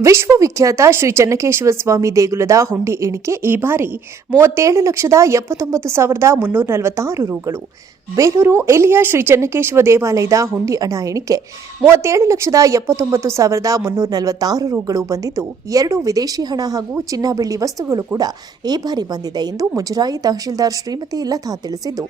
ವಿಶ್ವವಿಖ್ಯಾತ ಶ್ರೀ ಚನ್ನಕೇಶವ ಸ್ವಾಮಿ ದೇಗುಲದ ಹುಂಡಿ ಎಣಿಕೆ ಈ ಬಾರಿ ಮೂವತ್ತೇಳು ಲಕ್ಷದ ಎಪ್ಪತ್ತೊಂಬತ್ತು ಸಾವಿರದ ಮುನ್ನೂರ ನಲವತ್ತಾರು ರೂಗಳು. ಬೇಲೂರು ಎಲಿಯ ಶ್ರೀ ಚನ್ನಕೇಶ್ವರ ದೇವಾಲಯದ ಹುಂಡಿ ಹಣ ಎಣಿಕೆ ಮೂವತ್ತೇಳು ಲಕ್ಷದ ಎಪ್ಪತ್ತೊಂಬತ್ತು ಸಾವಿರದ ಮುನ್ನೂರ ನಲವತ್ತಾರು ರೂಗಳು ಬಂದಿದ್ದು, ಎರಡು ವಿದೇಶಿ ಹಣ ಹಾಗೂ ಚಿನ್ನ ಬೆಳ್ಳಿ ವಸ್ತುಗಳು ಕೂಡ ಈ ಬಾರಿ ಬಂದಿದೆ ಎಂದು ಮುಜರಾಯಿ ತಹಶೀಲ್ದಾರ್ ಶ್ರೀಮತಿ ಲತಾ ತಿಳಿಸಿದ್ದು.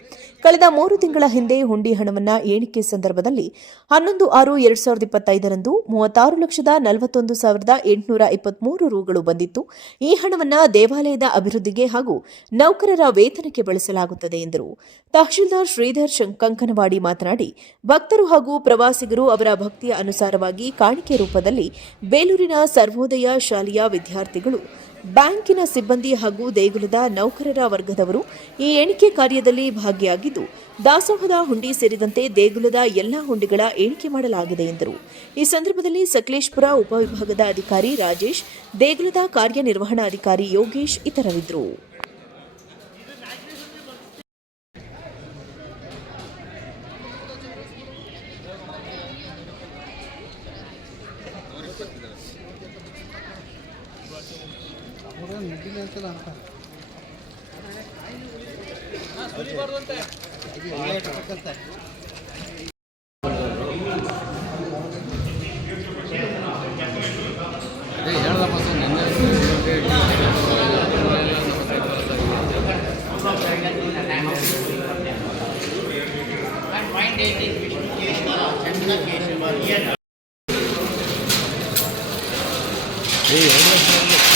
ಕಳೆದ ಮೂರು ತಿಂಗಳ ಹಿಂದೆ ಹುಂಡಿ ಹಣವನ್ನು ಎಣಿಕೆ ಸಂದರ್ಭದಲ್ಲಿ ಹನ್ನೊಂದು ಆರು ಎರಡ್ ಸಾವಿರದ ಇಪ್ಪತ್ತೈದರಂದು ಮೂವತ್ತಾರು ಲಕ್ಷದ ನಲವತ್ತೊಂದು ಸಾವಿರದ ಎಂಟುನೂರ ಇಪ್ಪತ್ಮೂರು ರೂಗಳು ಬಂದಿತ್ತು. ಈ ಹಣವನ್ನು ದೇವಾಲಯದ ಅಭಿವೃದ್ಧಿಗೆ ಹಾಗೂ ನೌಕರರ ವೇತನಕ್ಕೆ ಬಳಸಲಾಗುತ್ತದೆ ಎಂದರು. ತಹಶೀಲ್ದಾರ್ ಶ್ರೀಧರ್ ಶಂಕಂಕನವಾಡಿ ಮಾತನಾಡಿ, ಭಕ್ತರು ಹಾಗೂ ಪ್ರವಾಸಿಗರು ಅವರ ಭಕ್ತಿಯ ಅನುಸಾರವಾಗಿ ಕಾಣಿಕೆ ರೂಪದಲ್ಲಿ ಬೇಲೂರಿನ ಸರ್ವೋದಯ ಶಾಲೆಯ ವಿದ್ಯಾರ್ಥಿಗಳು, ಬ್ಯಾಂಕಿನ ಸಿಬ್ಬಂದಿ ಹಾಗೂ ದೇಗುಲದ ನೌಕರರ ವರ್ಗದವರು ಈ ಎಣಿಕೆ ಕಾರ್ಯದಲ್ಲಿ ಭಾಗಿಯಾಗಿದ್ದು, ದಾಸೋಹದ ಹುಂಡಿ ಸೇರಿದಂತೆ ದೇಗುಲದ ಎಲ್ಲಾ ಹುಂಡಿಗಳ ಎಣಿಕೆ ಮಾಡಲಾಗಿದೆ ಎಂದರು. ಈ ಸಂದರ್ಭದಲ್ಲಿ ಸಕಲೇಶ್ಪುರ ಉಪವಿಭಾಗದ ಅಧಿಕಾರಿ ರಾಜೇಶ್, ದೇಗುಲದ ಕಾರ್ಯನಿರ್ವಹಣಾಧಿಕಾರಿ ಯೋಗೇಶ್ ಇತರರಿದ್ದರು. Hey,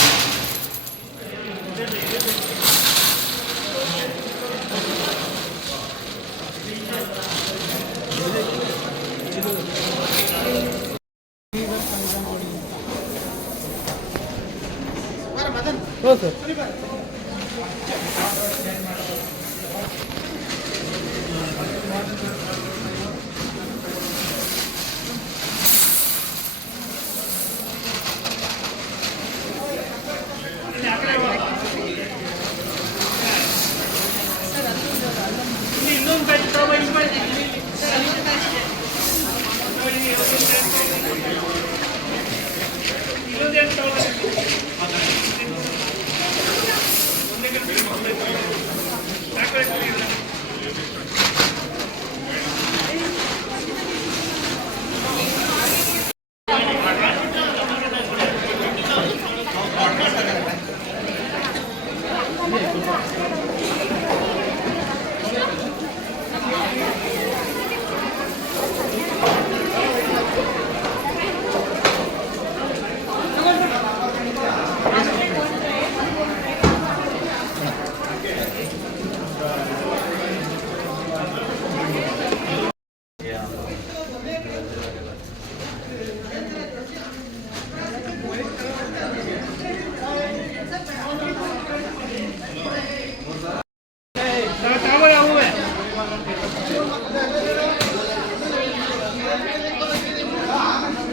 どうぞ。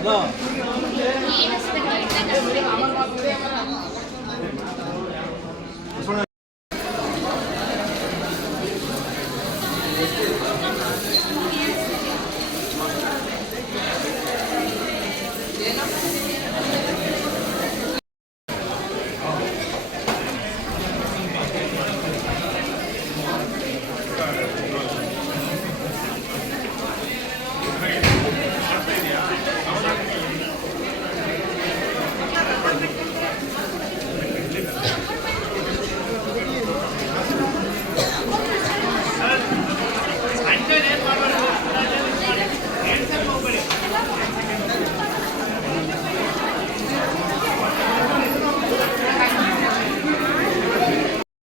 なあ。